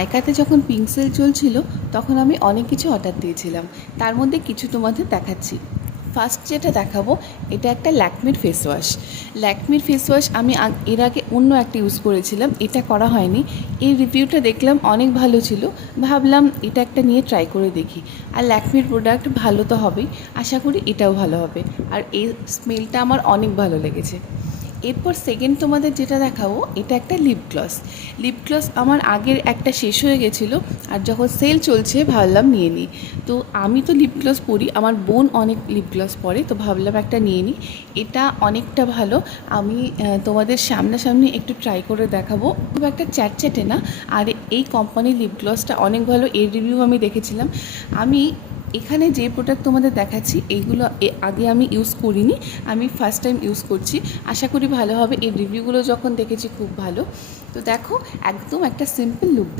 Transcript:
নাইকাতে যখন pink sell চলছিল তখন আমি অনেক কিছু অর্ডার দিয়েছিলাম, তার মধ্যে কিছু তোমাদের দেখাচ্ছি। ফার্স্ট যেটা দেখাবো, এটা একটা ল্যাকমির ফেস ওয়াশ। ল্যাকমির ফেস ওয়াশ আমি এর আগে অন্য একটা ইউজ করেছিলাম, এটা করা হয়নি। এই রিভিউটা দেখলাম অনেক ভালো ছিল, ভাবলাম এটা একটা নিয়ে ট্রাই করে দেখি। আর ল্যাকমির প্রোডাক্ট ভালো তো হবেই, আশা করি এটাও ভালো হবে। আর এই স্মেলটা আমার অনেক ভালো লেগেছে। এরপর সেকেন্ড তোমাদের যেটা দেখাবো, এটা একটা লিপ গ্লস। লিপ গ্লস আমার আগের একটা শেষ হয়ে গেছিলো, আর যখন সেল চলছে ভাবলাম নিয়ে নিই। তো আমি তো লিপ গ্লস পরি, আমার বোন অনেক লিপ গ্লস পরে, তো ভাবলাম একটা নিয়ে নিই। এটা অনেকটা ভালো। আমি তোমাদের সামনাসামনি একটু ট্রাই করে দেখাবো। খুব একটা চ্যাটচ্যাটে না, আর এই কোম্পানির লিপ গ্লসটা অনেক ভালো। এর রিভিউ আমি দেখেছিলাম। আমি এখানে যে প্রোডাক্ট তোমাদের দেখাচ্ছি এইগুলো আগে আমি ইউজ করিনি, আমি ফার্স্ট টাইম ইউজ করছি। আশা করি ভালো হবে। এই রিভিউগুলো যখন দেখেছি খুব ভালো। তো দেখো, একদম একটা সিম্পল লুক।